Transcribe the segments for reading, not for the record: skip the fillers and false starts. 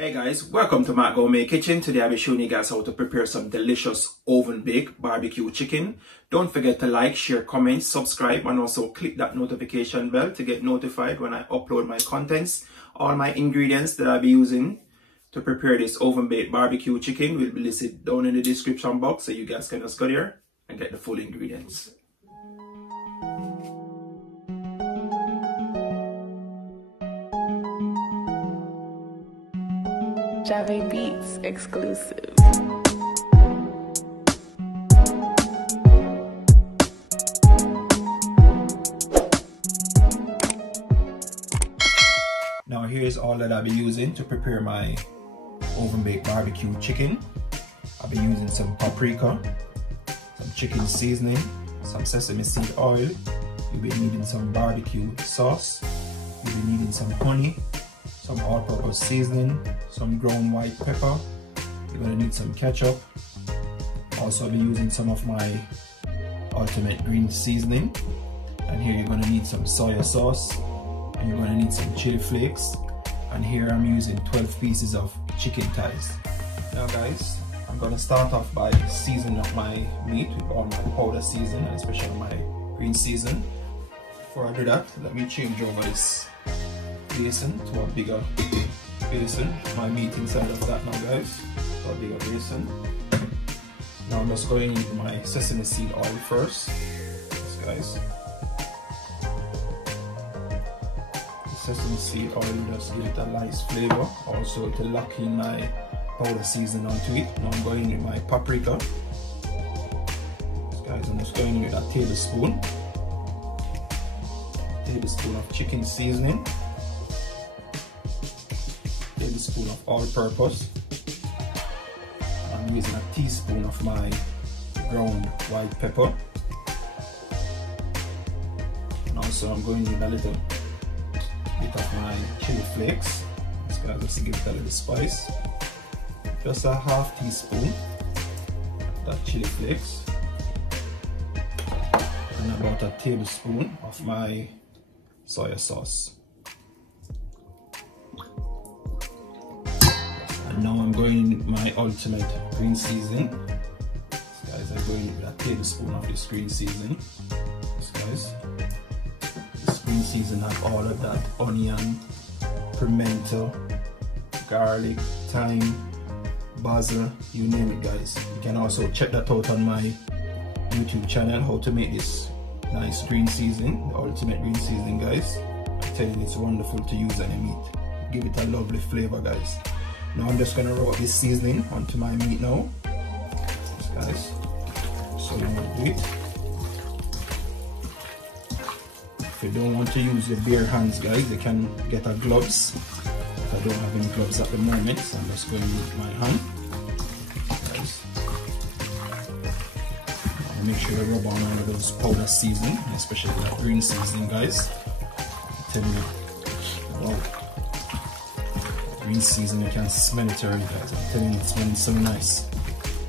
Hey guys, welcome to Matt Gourmet Kitchen. Today I'll be showing you guys how to prepare some delicious oven baked barbecue chicken. Don't forget to like, share, comment, subscribe, and also click that notification bell to get notified when I upload my contents. All my ingredients that I'll be using to prepare this oven baked barbecue chicken will be listed down in the description box, so you guys can just go there and get the full ingredients. Jave Beats exclusive. Now here's all that I'll be using to prepare my oven baked barbecue chicken. I'll be using some paprika, some chicken seasoning, some sesame seed oil. You'll be needing some barbecue sauce. You'll be needing some honey, some all-purpose seasoning, some ground white pepper. You're gonna need some ketchup. Also, I'll be using some of my ultimate green seasoning. And here you're gonna need some soy sauce. And you're gonna need some chili flakes. And here I'm using 12 pieces of chicken thighs. Now guys, I'm gonna start off by seasoning up my meat with all my powder season, and especially my green season. Before I do that, let me change over this basin to a bigger basin. My meat inside of that now guys, to a bigger basin. Now I'm just going into my sesame seed oil first. Yes guys. The sesame seed oil just give it a nice flavor. Also to lock in my powder season onto it. Now I'm going in my paprika. Yes guys, I'm just going in with a tablespoon. Tablespoon of chicken seasoning. Tablespoon of all-purpose. I'm using a teaspoon of my ground white pepper. And also I'm going with a little bit of my chili flakes. Just gonna just give it a little spice. Just a half teaspoon of that chili flakes. And about a tablespoon of my soy sauce. Now I'm going with my ultimate green seasoning. This guys, I'm going with a tablespoon of this green seasoning. This guys, this green seasoning have all of that onion, pimento, garlic, thyme, basil, you name it guys. You can also check that out on my YouTube channel, how to make this nice green seasoning, the ultimate green seasoning guys. I tell you, it's wonderful to use on your meat. Give it a lovely flavor guys. Now I'm just gonna rub this seasoning onto my meat now. Yes, guys. So you want to do it. If you don't want to use your bare hands, guys, you can get a gloves. If I don't have any gloves at the moment, so I'm just going to use my hand. Guys. Now make sure you rub on all of those powder seasoning, especially that green seasoning, guys. I'm telling you, wow. Green season, you can smell it already guys. I'm telling you, it's smelling so nice.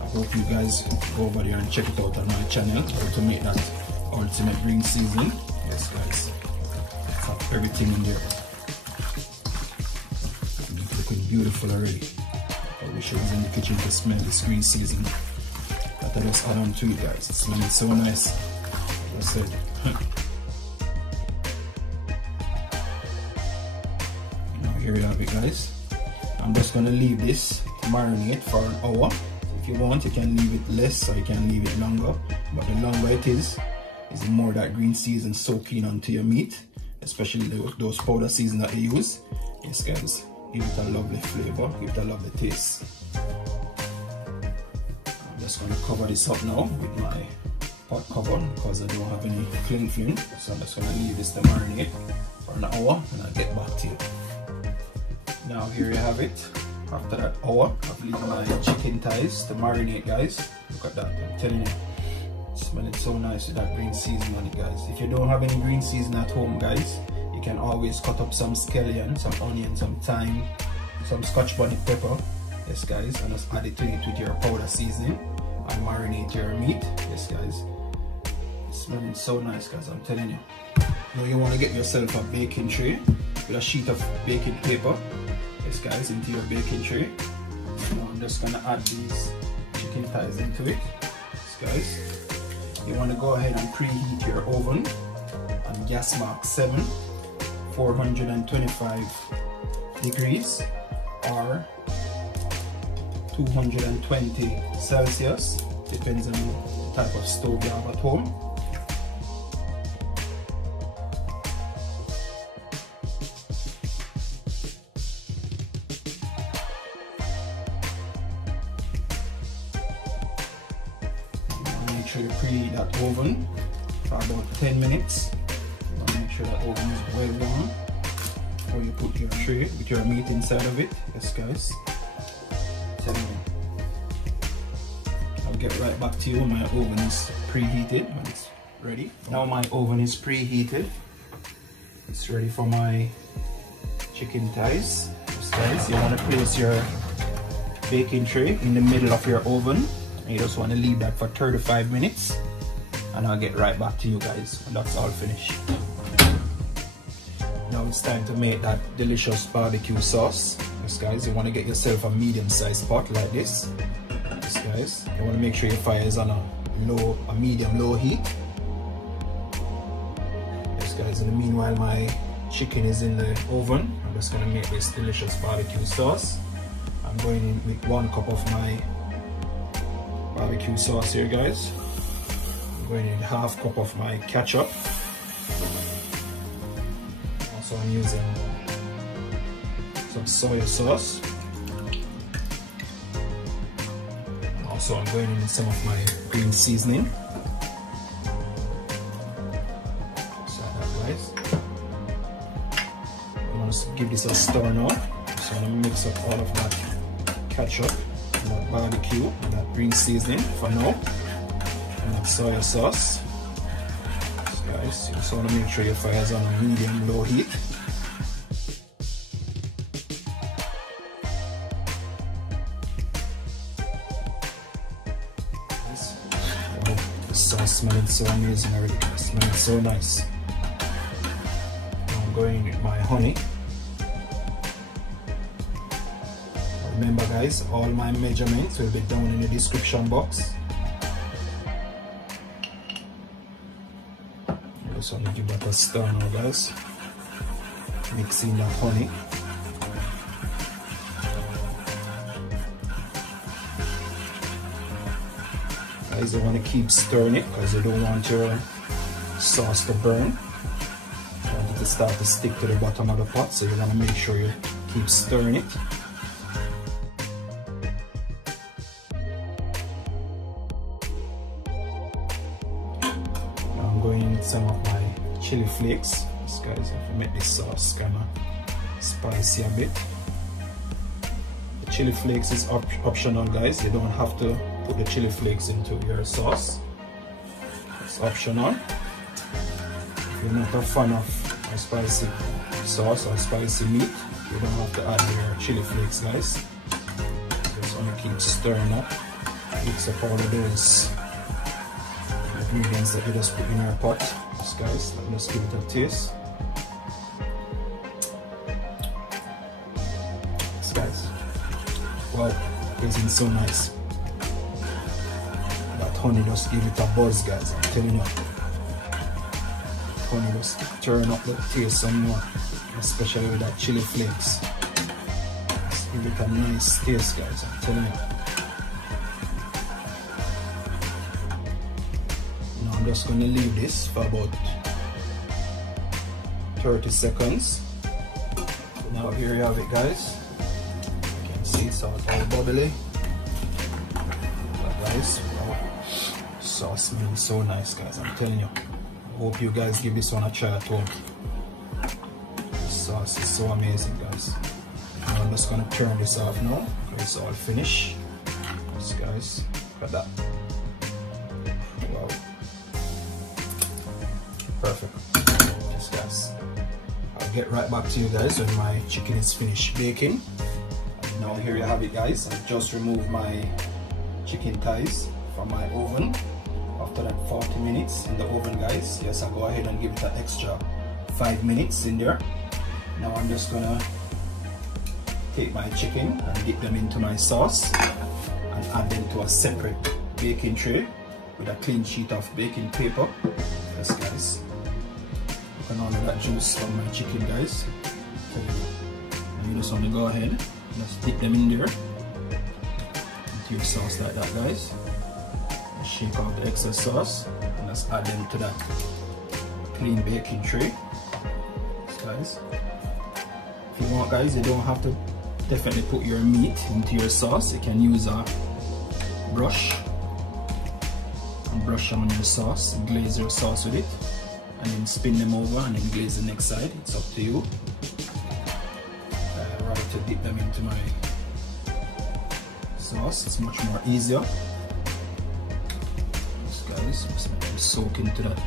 I hope you guys go over there and check it out on my channel, how to make that ultimate green seasoning. Yes guys, it's got everything in there. It's looking beautiful already. I wish I was in the kitchen to smell this green seasoning. But I just add on to it guys. It's smelling so nice. Like I said. Now here we have it guys. I'm just going to leave this to marinate for an hour. If you want, you can leave it less or you can leave it longer. But the longer it is the more that green season soaking onto your meat, especially those powder season that you use. Yes guys, give it a lovely flavor, give it a lovely taste. I'm just going to cover this up now with my pot cover because I don't have any cling film. So I'm just going to leave this to marinate for an hour and I'll get back to you. Now here you have it. After that hour, I've leaved my chicken thighs to marinate guys. Look at that, I'm telling you. It's smelling so nice with that green seasoning on it guys. If you don't have any green seasoning at home guys, you can always cut up some scallion, some onion, some thyme, some scotch bonnet pepper. Yes guys, and just add it to it with your powder seasoning and marinate your meat. Yes guys. It's smelling so nice guys, I'm telling you. Now you want to get yourself a baking tray with a sheet of baking paper. this guys into your baking tray. Now I'm just gonna add these chicken thighs into it. This guys, you want to go ahead and preheat your oven on gas mark 7, 425 degrees or 220 Celsius, depends on the type of stove you have at home. Make sure you preheat that oven for about 10 minutes. Make sure that oven is well warm before you put your tray with your meat inside of it. Yes guys, I'll get right back to you when my oven is preheated, when it's ready. Now my oven is preheated. It's ready for my chicken thighs. Yes guys, you want to place your baking tray in the middle of your oven. And you just want to leave that for 35 minutes. And I'll get right back to you guys when that's all finished. Now it's time to make that delicious barbecue sauce. Yes guys, you want to get yourself a medium-sized pot like this. Yes guys, you want to make sure your fire is on a medium-low heat. Yes guys, in the meanwhile my chicken is in the oven. I'm just going to make this delicious barbecue sauce. I'm going in with 1 cup of my barbecue sauce here guys. I'm going in 1/2 cup of my ketchup. Also I'm using some soy sauce. Also I'm going in some of my green seasoning. So that guys. I want to give this a stir now. So I'm going to mix up all of that ketchup, and that barbecue, and that green seasoning for now, and that soy sauce. So guys, you just want to make sure your fire is on a medium-low heat. Wow, the sauce smells so amazing already. It smells so nice. Now I'm going with my honey. Remember guys, all my measurements will be down in the description box. Just want to give that a stir now guys. Mix in that honey. Guys, you want to keep stirring it because you don't want your sauce to burn. You want it to start to stick to the bottom of the pot, so you want to make sure you keep stirring it. Some of my chili flakes. This guys, if you make this sauce kind of spicy a bit. The chili flakes is optional guys. You don't have to put the chili flakes into your sauce. It's optional. If you're not a fan of a spicy sauce or spicy meat, you don't have to add your chili flakes guys. Just want to keep stirring up. Mix up all of those ingredients that you just put in your pot. Yes, guys, let's give it a taste. Yes, guys. Wow, it's been so nice. That honey just give it a buzz, guys. I'm telling you. Honey just turn up the taste some more, especially with that chili flakes. Just give it a nice taste, guys. I'm telling you. I'm just going to leave this for about 30 seconds. So now here you have it guys. You can see it's all bubbly. But guys, wow, sauce smells so nice guys, I'm telling you. I hope you guys give this one a try at home. The sauce is so amazing guys. Now I'm just going to turn this off now. It's all finished. Yes, guys, look at that. Wow. Perfect. Yes guys, I'll get right back to you guys when my chicken is finished baking. Now here you have it guys. I just removed my chicken thighs from my oven after that 40 minutes in the oven guys. Yes, I'll go ahead and give it an extra 5 minutes in there. Now I'm just gonna take my chicken and dip them into my sauce and add them to a separate baking tray with a clean sheet of baking paper. Yes guys, look at all of that juice from my chicken guys. And you just want to go ahead, just dip them in there into your sauce like that guys. Shake out the excess sauce and just add them to that clean baking tray. Yes guys, if you want guys, you don't have to definitely put your meat into your sauce. You can use a brush and brush on your sauce, glaze your sauce with it, and then spin them over and then glaze the next side. It's up to you. I rather to dip them into my sauce. It's much more easier. Yes guys, just let them soak into that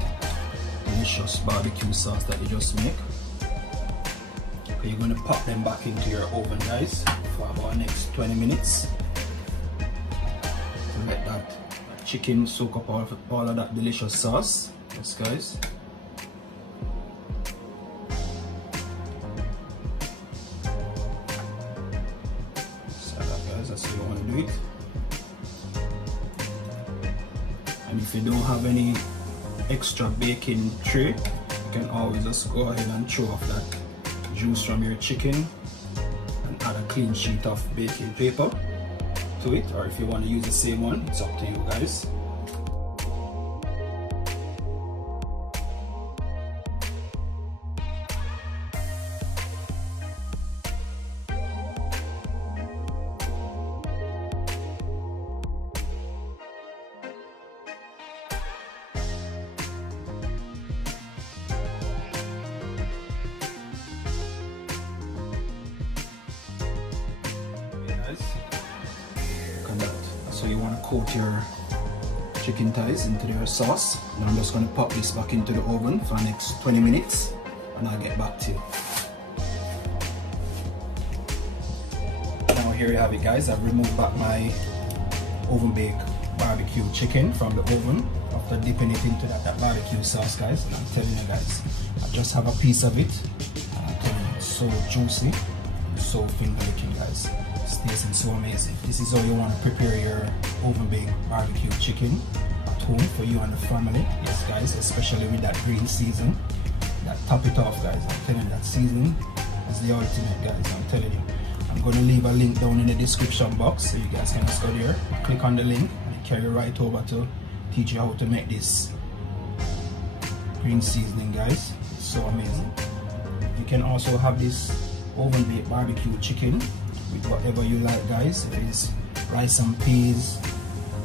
delicious barbecue sauce that you just make. Okay, you're going to pop them back into your oven guys for about the next 20 minutes. So let that chicken soak up all of that delicious sauce. Yes guys. So that guys, that's how you want to do it. And if you don't have any extra baking tray, you can always just go ahead and throw off that juice from your chicken and add a clean sheet of baking paper to it, or if you want to use the same one, it's up to you guys. Look at that. So you want to coat your chicken thighs into your sauce. And I'm just going to pop this back into the oven for the next 20 minutes and I'll get back to you. Now here you have it guys. I've removed back my oven baked barbecue chicken from the oven after dipping it into that barbecue sauce guys. And I'm telling you guys, I just have a piece of it and I'm telling you, it's so juicy, so finger licking guys. It's tasting so amazing. This is how you want to prepare your oven baked barbecue chicken at home for you and the family. Yes guys, especially with that green season. That top it off guys. I'm telling you, that seasoning is the ultimate guys. I'm telling you. I'm going to leave a link down in the description box so you guys can just go there, click on the link and carry right over to teach you how to make this green seasoning guys. It's so amazing. You can also have this oven baked barbecue chicken with whatever you like guys. If it's rice and peas,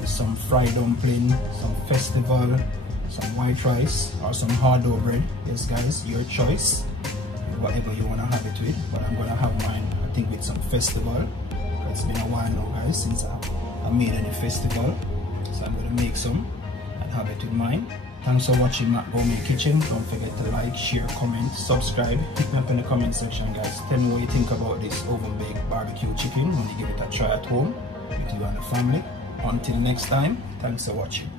some fried dumpling, some festival, some white rice, or some hard dough bread. Yes guys, your choice, whatever you want to have it with. But I'm going to have mine, I think, with some festival. It's been a while now guys since I made any festival, so I'm going to make some and have it with mine. Thanks for watching Matt Gourmet Kitchen. Don't forget to like, share, comment, subscribe. Hit me up in the comment section guys. Tell me what you think about this oven baked barbecue chicken when you give it a try at home with you and the family. Until next time, thanks for watching.